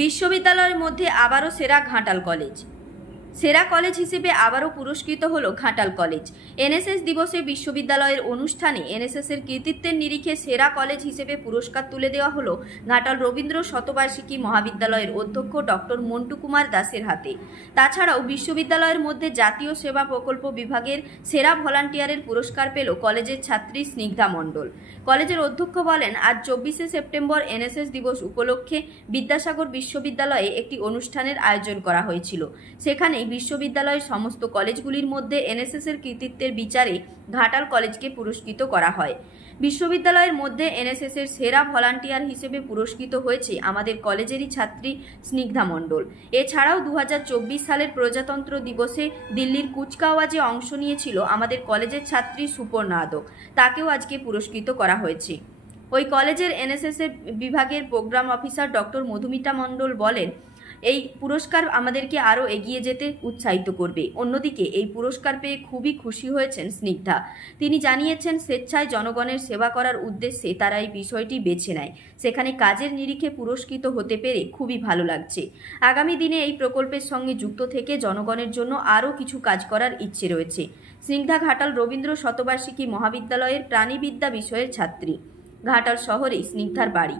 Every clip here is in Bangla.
বিশ্ববিদ্যালয়ের মধ্যে আবারও সেরা ঘাটাল কলেজ। সেরা কলেজ হিসেবে আবারও পুরস্কৃত হলো ঘাটাল কলেজ। এনএসএস দিবসে বিশ্ববিদ্যালয়ের অনুষ্ঠানে এনএসএসের কৃতিত্বের নিরিখে সেরা কলেজ হিসেবে পুরস্কার তুলে দেওয়া হলো ঘাটাল রবীন্দ্র শতবার্ষিকী মহাবিদ্যালয়ের অধ্যক্ষ ডক্টর মন্টু কুমার দাসের হাতে। তাছাড়াও বিশ্ববিদ্যালয়ের মধ্যে জাতীয় সেবা প্রকল্প বিভাগের সেরা ভলান্টিয়ারের পুরস্কার পেল কলেজের ছাত্রী স্নিগ্ধা মণ্ডল। কলেজের অধ্যক্ষ বলেন, আজ 24শে সেপ্টেম্বর এনএসএস দিবস উপলক্ষে বিদ্যাসাগর বিশ্ববিদ্যালয়ে একটি অনুষ্ঠানের আয়োজন করা হয়েছিল। সেখানে বিশ্ববিদ্যালয়ের সমস্ত কলেজগুলির মধ্যে এনএসএস এর কৃতিত্বের বিচারে ঘাটাল কলেজকে পুরস্কৃত করা হয়। বিশ্ববিদ্যালয়ের মধ্যে এনএসএস এর সেরা ভলান্টিয়ার হিসেবে পুরস্কৃত হয়েছে আমাদের কলেজেরই ছাত্রী স্নিগ্ধা মণ্ডল। এছাড়াও 2024 সালের প্রজাতন্ত্র দিবসে দিল্লির কুচকাওয়াজে অংশ নিয়েছিল আমাদের কলেজের ছাত্রী সুপর্ণা আদক, তাকেও আজকে পুরস্কৃত করা হয়েছে। ওই কলেজের এনএসএস এর বিভাগের প্রোগ্রাম অফিসার ডক্টর মধুমিতা মণ্ডল বলেন, এই পুরস্কার আমাদেরকে আরও এগিয়ে যেতে উৎসাহিত করবে। অন্যদিকে এই পুরস্কার পেয়ে খুবই খুশি হয়েছেন স্নিগ্ধা। তিনি জানিয়েছেন, স্বেচ্ছায় জনগণের সেবা করার উদ্দেশ্যে তারা এই বিষয়টি বেছে নেয়। সেখানে কাজের নিরিখে পুরস্কৃত হতে পেরে খুবই ভালো লাগছে। আগামী দিনে এই প্রকল্পের সঙ্গে যুক্ত থেকে জনগণের জন্য আরও কিছু কাজ করার ইচ্ছে রয়েছে। স্নিগ্ধা ঘাটাল রবীন্দ্র শতবার্ষিকী মহাবিদ্যালয়ের প্রাণীবিদ্যা বিষয়ের ছাত্রী। ঘাটাল শহরেই স্নিগ্ধার বাড়ি।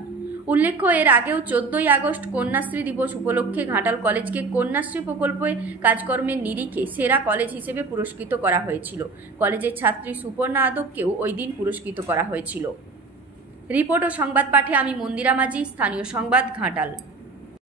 উল্লেখ্য, এর আগেও 14ই আগস্ট কন্যাশ্রী দিবস উপলক্ষে ঘাটাল কলেজকে কন্যাশ্রী প্রকল্পে কাজকর্মের নিরিখে সেরা কলেজ হিসেবে পুরস্কৃত করা হয়েছিল। কলেজের ছাত্রী সুপর্ণা আদককেও ওই দিন পুরস্কৃত করা হয়েছিল। রিপোর্ট ও সংবাদ পাঠে আমি মন্দিরা মাঝি, স্থানীয় সংবাদ, ঘাটাল।